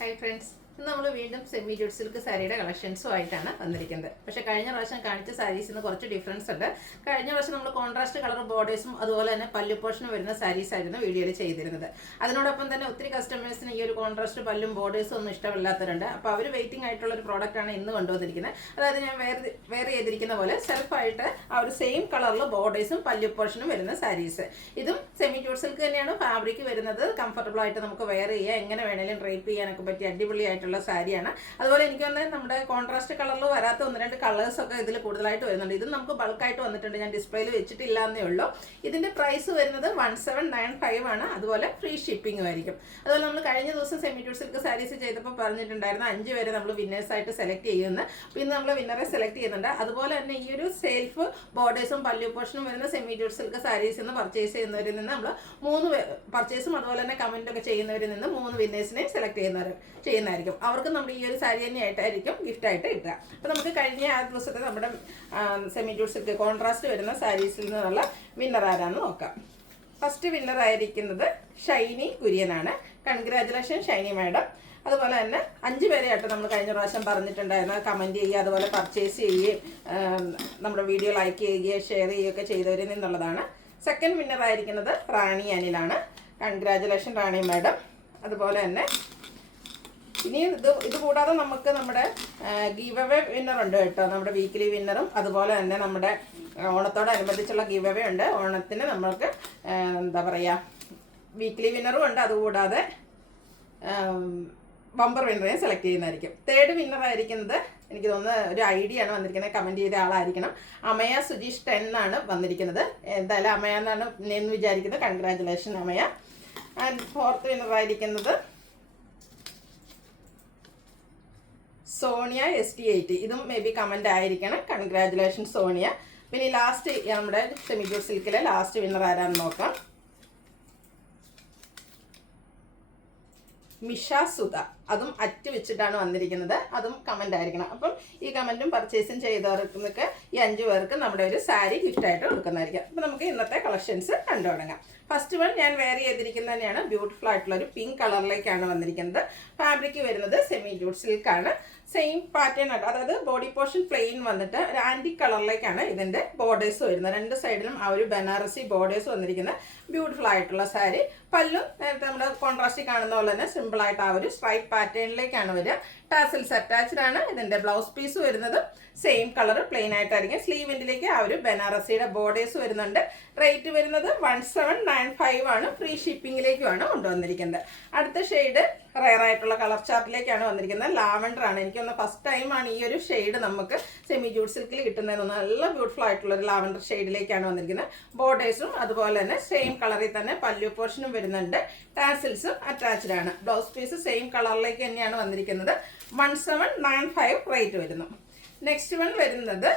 Hi friends. ഇന്ന് നമ്മൾ വീണ്ടും സെമി ജൂട്ട് സിൽക്ക് സാരിയുടെ കളക്ഷൻസുമായിട്ടാണ് വന്നിരിക്കുന്നത്. പക്ഷേ കഴിഞ്ഞ പ്രാവശ്യം കാണിച്ച സാരീസിൽ നിന്ന് കുറച്ച് ഡിഫറൻസ് ഉണ്ട്. കഴിഞ്ഞ പ്രാവശ്യം നമ്മൾ കോൺട്രാസ്റ്റ് കളർ ബോർഡേഴ്സും അതുപോലെ തന്നെ പല്ലു പോർഷനും വരുന്ന സാരീസ് ആയിരുന്നു വീഡിയോയിൽ ചെയ്തിരുന്നത്. അതിനോടൊപ്പം തന്നെ ഒത്തിരി കസ്റ്റമേഴ്സിന് ഈ ഒരു കോൺട്രാസ്റ്റ് പല്ലും ബോർഡേഴ്സും ഒന്നും ഇഷ്ടമില്ലാത്തവരുണ്ട്. അപ്പോൾ അവർ വെയിറ്റിംഗ് ആയിട്ടുള്ള ഒരു പ്രോഡക്റ്റാണ് ഇന്ന് കൊണ്ടുവന്നിരിക്കുന്നത്. അതായത് ഞാൻ വേറെ ചെയ്തിരിക്കുന്ന പോലെ സെൽഫായിട്ട് ആ ഒരു സെയിം കളറിൽ ബോർഡേഴ്സും പല്ലു പോർഷനും വരുന്ന സാരീസ്. ഇതും സെമി ജൂട്ട് സിൽക്ക് തന്നെയാണ്. ഫാബ്രിക് വരുന്നത് കംഫർട്ടബിൾ ആയിട്ട് നമുക്ക് വെയർ ചെയ്യാം, എങ്ങനെ വേണേലും ഡ്രൈപ്പ് ചെയ്യാനൊക്കെ പറ്റി അടിപൊളിയായിട്ട് സാരിയാണ്. അതുപോലെ എനിക്ക് തന്നെ നമ്മുടെ കോൺട്രാസ്റ്റ് കളറിൽ വരാത്ത ഒന്ന് രണ്ട് കളേഴ്സ് ഒക്കെ ഇതിൽ കൂടുതലായിട്ട് വരുന്നുണ്ട്. ഇത് നമുക്ക് ബൾക്കായിട്ട് വന്നിട്ടുണ്ട്. ഞാൻ ഡിസ്പ്ലേയിൽ വെച്ചിട്ടില്ല എന്നേ ഉള്ളൂ. ഇതിന്റെ പ്രൈസ് വരുന്നത് 1795 ആണ്. അതുപോലെ ഫ്രീ ഷിപ്പിംഗ് ആയിരിക്കും. അതുപോലെ നമ്മൾ കഴിഞ്ഞ ദിവസം സെമി ജൂട്ട് സിൽക്ക് സാരീസ് ചെയ്തപ്പോൾ പറഞ്ഞിട്ടുണ്ടായിരുന്നു 5 പേരെ നമ്മൾ വിന്നേഴ്സ് ആയിട്ട് സെലക്ട് ചെയ്യുമെന്ന്. പിന്നെ നമ്മൾ വിന്നറെ സെലക്ട് ചെയ്യുന്നുണ്ട്. അതുപോലെ തന്നെ ഈ ഒരു സെൽഫ് ബോർഡേഴ്സും പല്ലു പോർഷനും വരുന്ന സെമി ജൂട്ട് സിൽക്ക് സാരീസ് നിന്ന് പർച്ചേസ് ചെയ്യുന്നവരിൽ നിന്ന് നമ്മൾ 3 പർച്ചേസും അതുപോലെ തന്നെ കമന്റ് ഒക്കെ ചെയ്യുന്നവരിൽ നിന്ന് 3 വിന്നേഴ്സിനെ സെലക്ട് ചെയ്യുന്നതായിരിക്കും. അവർക്ക് നമ്മൾ ഈ ഒരു സാരി തന്നെയായിട്ടായിരിക്കും ഗിഫ്റ്റായിട്ട് കിട്ടുക. അപ്പോൾ നമുക്ക് കഴിഞ്ഞ ആ ദിവസത്തെ നമ്മുടെ സെമി ജൂട്ട് സിൽക്ക് കോൺട്രാസ്റ്റ് വരുന്ന സാരീസിൽ നിന്നുള്ള വിന്നർ ആരാന്ന് നോക്കാം. ഫസ്റ്റ് വിന്നർ ആയിരിക്കുന്നത് ഷൈനി കുര്യനാണ്. Congratulation Shiny madam. അതുപോലെ തന്നെ 5 പേരെയായിട്ട് നമ്മൾ കഴിഞ്ഞ പ്രാവശ്യം പറഞ്ഞിട്ടുണ്ടായിരുന്നു കമൻറ്റ് ചെയ്യുക, അതുപോലെ പർച്ചേസ് ചെയ്യുകയും നമ്മുടെ വീഡിയോ ലൈക്ക് ചെയ്യുകയും ഷെയർ ചെയ്യുകയൊക്കെ ചെയ്തവരിൽ നിന്നുള്ളതാണ്. സെക്കൻഡ് വിന്നർ ആയിരിക്കുന്നത് റാണി അനിലാണ്. കൺഗ്രാജുലേഷൻ റാണി മാഡം. അതുപോലെ തന്നെ ഇനി ഇത് കൂടാതെ നമുക്ക് നമ്മുടെ ഗീവ് അവേ വിന്നർ ഉണ്ട് കേട്ടോ. നമ്മുടെ വീക്കിലി വിന്നറും അതുപോലെ തന്നെ നമ്മുടെ ഓണത്തോടനുബന്ധിച്ചുള്ള ഗീവ് അവേ ഉണ്ട്. ഓണത്തിന് നമ്മൾക്ക് എന്താ പറയുക വീക്കിലി വിന്നറും ഉണ്ട്. അതുകൂടാതെ ബമ്പർ വിന്നറേയും സെലക്ട് ചെയ്യുന്നതായിരിക്കും. തേർഡ് വിന്നർ ആയിരിക്കുന്നത് എനിക്ക് തോന്നുന്നത് ഒരു ഐഡിയ ആണ് വന്നിരിക്കുന്നത്, കമൻറ്റ് ചെയ്ത ആളായിരിക്കണം. അമയ സുജീഷ് 10 ആണ് വന്നിരിക്കുന്നത്. എന്തായാലും അമയ എന്നാണ് എന്ന് വിചാരിക്കുന്നത്. Congratulation Amaya. And fourth winner ആയിരിക്കുന്നത് സോണിയ ST8. ഇതും മേ ബി കമൻ്റ് ആയിരിക്കണം. കൺഗ്രാജുലേഷൻ സോണിയ. പിന്നെ ലാസ്റ്റ് നമ്മുടെ സെമി ജൂട്ട് സിൽക്കിലെ ലാസ്റ്റ് വിന്നർ ആരാന്ന് നോക്കാം. മിഷ സുധ. അതും അറ്റ് വെച്ചിട്ടാണ് വന്നിരിക്കുന്നത്. അതും കമൻ്റ് ആയിരിക്കണം. അപ്പം ഈ കമൻറ്റും പർച്ചേസും ചെയ്തവർക്കൊക്കെ ഈ 5 പേർക്ക് നമ്മുടെ ഒരു സാരി ഗിഫ്റ്റായിട്ട് കൊടുക്കുന്നതായിരിക്കും. അപ്പം നമുക്ക് ഇന്നത്തെ കളക്ഷൻസ് കണ്ടു തുടങ്ങാം. ഫസ്റ്റ് വൺ ഞാൻ വെയർ ചെയ്തിരിക്കുന്നത് തന്നെയാണ്. ബ്യൂട്ടിഫുൾ ആയിട്ടുള്ള ഒരു പിങ്ക് കളറിലേക്കാണ് വന്നിരിക്കുന്നത്. ഫാബ്രിക് വരുന്നത് സെമി ജൂട്ട് സിൽക്കാണ്. സെയിം പാറ്റേൺ ആയിട്ട്, അതായത് ബോഡി പോർഷൻ പ്ലെയിൻ വന്നിട്ട് ഒരു ആൻറ്റിക് കളറിലേക്കാണ് ഇതിൻ്റെ ബോർഡേഴ്സ് വരുന്നത്. 2 സൈഡിലും ആ ഒരു ബനാറസി ബോർഡേഴ്സ് വന്നിരിക്കുന്ന ബ്യൂട്ടിഫുൾ ആയിട്ടുള്ള സാരി. പല്ലും നേരത്തെ നമ്മുടെ കോൺട്രാസ്റ്റിൽ കാണുന്ന പോലെ തന്നെ സിമ്പിളായിട്ട് ആ ഒരു സ്ട്രൈപ്പ് പാറ്റേണിലേക്കാണ് വരിക. ടാസിൽസ് അറ്റാച്ച്ഡ് ആണ്. ഇതിൻ്റെ ബ്ലൗസ് പീസ് വരുന്നത് സെയിം കളർ പ്ലെയിൻ ആയിട്ടായിരിക്കും. സ്ലീവിൻ്റിലേക്ക് ആ ഒരു ബനാറസിയുടെ ബോർഡേഴ്സ് വരുന്നുണ്ട്. റേറ്റ് വരുന്നത് 1795 ആണ്. ഫ്രീ ഷിപ്പിങ്ങിലേക്കുമാണ് കൊണ്ടുവന്നിരിക്കുന്നത്. അടുത്ത ഷെയ്ഡ് റെയർ ആയിട്ടുള്ള കളർ ചാർട്ടിലേക്കാണ് വന്നിരിക്കുന്നത്. ലാവൻഡർ ആണ്. എനിക്കൊന്ന് ഫസ്റ്റ് ടൈമാണ് ഈ ഒരു ഷെയ്ഡ് നമുക്ക് സെമി ജൂട്ട് സിൽക്കിൽ കിട്ടുന്നതെന്ന്. നല്ല ബ്യൂട്ടിഫുൾ ആയിട്ടുള്ള ഒരു ലാവൻഡർ ഷെയ്ഡിലേക്കാണ് വന്നിരിക്കുന്നത്. ബോർഡേഴ്സും അതുപോലെ തന്നെ സെയിം കളറിൽ തന്നെ പല്ലു പോർഷനും വരുന്നുണ്ട്. ടാസിൽസും അറ്റാച്ച്ഡ് ആണ്. ബ്ലൗസ് പീസ് സെയിം കളറിലേക്ക് തന്നെയാണ് വന്നിരിക്കുന്നത്. 1795 റേറ്റ് വരുന്നു. നെക്സ്റ്റ് വൺ വരുന്നത്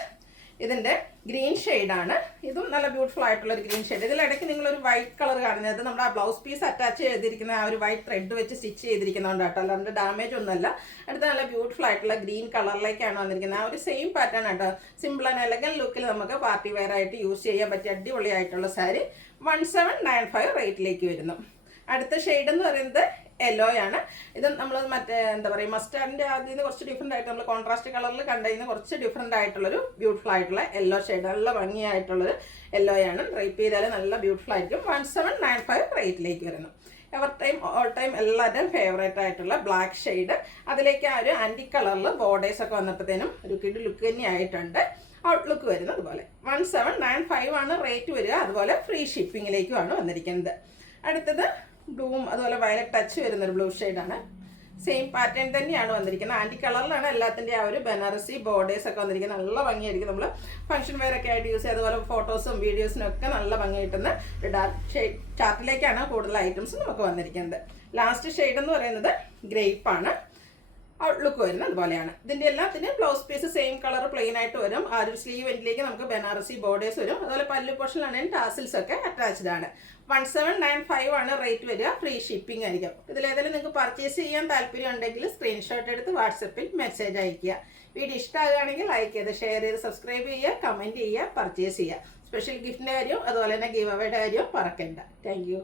ഇതിൻ്റെ ഗ്രീൻ ഷെയ്ഡാണ്. ഇതും നല്ല ബ്യൂട്ടിഫുൾ ആയിട്ടുള്ള ഒരു ഗ്രീൻ ഷെയ്ഡ്. ഇതിലിടയ്ക്ക് നിങ്ങളൊരു വൈറ്റ് കളർ കാണുന്നത് നമ്മുടെ ആ ബ്ലൗസ് പീസ് അറ്റാച്ച് ചെയ്തിരിക്കുന്ന ആ ഒരു വൈറ്റ് ത്രെഡ് വെച്ച് സ്റ്റിച്ച് ചെയ്തിരിക്കുന്നതുകൊണ്ട് കേട്ടോ, അല്ലാണ്ട് ഡാമേജ് ഒന്നുമല്ല. അടുത്ത നല്ല ബ്യൂട്ടിഫുൾ ആയിട്ടുള്ള ഗ്രീൻ കളറിലേക്കാണ് വന്നിരിക്കുന്നത്. ആ ഒരു സെയിം പാറ്റേൺ ആട്ടോ. സിമ്പിൾ ആൻഡ് എലഗൻ ലുക്കിൽ നമുക്ക് പാർട്ടി വെയർ ആയിട്ട് യൂസ് ചെയ്യാൻ പറ്റിയ അടിപൊളിയായിട്ടുള്ള സാരി 1795 റേറ്റിലേക്ക് വരുന്നു. അടുത്ത ഷെയ്ഡ് എന്ന് പറയുന്നത് യെല്ലോ ആണ്. ഇത് നമ്മൾ മറ്റേ എന്താ പറയുക മസ്റ്റാർഡിൻ്റെ അതിൽ നിന്ന് കുറച്ച് ഡിഫറെൻ്റ് ആയിട്ട് നമ്മൾ കോൺട്രാസ്റ്റ് കളറിൽ കണ്ടതിന് കുറച്ച് ഡിഫറെൻ്റ് ആയിട്ടുള്ളൊരു ബ്യൂട്ടിഫുൾ ആയിട്ടുള്ള യെല്ലോ ഷെയ്ഡ്. നല്ല ഭംഗിയായിട്ടുള്ളൊരു യെല്ലോ ആണ്. ഡ്രൈപ്പ് ചെയ്താൽ നല്ല ബ്യൂട്ടിഫുൾ ആയിരിക്കും. 1795 റേറ്റിലേക്ക് വരുന്നു. എവർ ടൈം ഓൾ ടൈം എല്ലാവരുടെയും ഫേവറേറ്റ് ആയിട്ടുള്ള ബ്ലാക്ക് ഷെയ്ഡ്. അതിലേക്ക് ആ ഒരു ആൻറ്റിക് കളറിൽ ബോർഡേഴ്സ് ഒക്കെ വന്നപ്പോഴത്തേനും ഒരു കിഡ് ലുക്ക് തന്നെ ആയിട്ടുണ്ട്. ഔട്ട്ലുക്ക് വരുന്നത് അതുപോലെ 1795 ആണ് റേറ്റ് വരിക. അതുപോലെ ഫ്രീ ഷിപ്പിങ്ങിലേക്കുമാണ് വന്നിരിക്കുന്നത്. അടുത്തത് ബ്ലൂവും അതുപോലെ വയലറ്റ് ടച്ച് വരുന്നൊരു ബ്ലൂ ഷെയ്ഡാണ്. സെയിം പാറ്റേൺ തന്നെയാണ് വന്നിരിക്കുന്നത്. ആൻറ്റി കളറിലാണ് എല്ലാത്തിൻ്റെ ആ ഒരു ബനാറസി ബോർഡേഴ്സ് ഒക്കെ വന്നിരിക്കുന്നത്. നല്ല ഭംഗിയായിരിക്കും. നമ്മൾ ഫംഗ്ഷൻ വെയർ ഒക്കെ ആയിട്ട് യൂസ് ചെയ്യുക. അതുപോലെ ഫോട്ടോസും വീഡിയോസിനും ഒക്കെ നല്ല ഭംഗി കിട്ടുന്ന ഒരു ഡാർക്ക് ഷെയ്ഡ് ചാർട്ടിലേക്കാണ് കൂടുതൽ ഐറ്റംസ് നമുക്ക് വന്നിരിക്കുന്നത്. ലാസ്റ്റ് ഷെയ്ഡ് എന്ന് പറയുന്നത് ഗ്രേപ്പാണ്. ഔട്ട്ലുക്ക് വരുന്നത് അതുപോലെയാണ്. ഇതിൻ്റെ എല്ലാത്തിനും blouse piece same colour plain ആയിട്ട് വരും. ആ ഒരു സ്ലീവ് എൻഡിലേക്ക് നമുക്ക് ബനാറസി ബോർഡേഴ്സ് വരും. അതുപോലെ പല്ലു പോർഷനിലാണെങ്കിൽ ടാസിൽസ് ഒക്കെ അറ്റാച്ച്ഡ് ആണ്. 1795 ആണ് റേറ്റ് വരിക. ഫ്രീ ഷിപ്പിംഗ് ആയിരിക്കും. ഇതിലേതെങ്കിലും നിങ്ങൾക്ക് പർച്ചേസ് ചെയ്യാൻ താല്പര്യം ഉണ്ടെങ്കിൽ സ്ക്രീൻഷോട്ട് എടുത്ത് വാട്സപ്പിൽ മെസ്സേജ് അയയ്ക്കുക. വീഡിയോ ഇഷ്ടമാകുകയാണെങ്കിൽ ലൈക്ക് ചെയ്ത് ഷെയർ ചെയ്ത് സബ്സ്ക്രൈബ് ചെയ്യുക, കമൻറ്റ് ചെയ്യുക, പർച്ചേസ് ചെയ്യുക. സ്പെഷ്യൽ ഗിഫ്റ്റിൻ്റെ കാര്യവും അതുപോലെ തന്നെ ഗീവ് അവേയുടെ കാര്യവും മറക്കണ്ട. Thank you.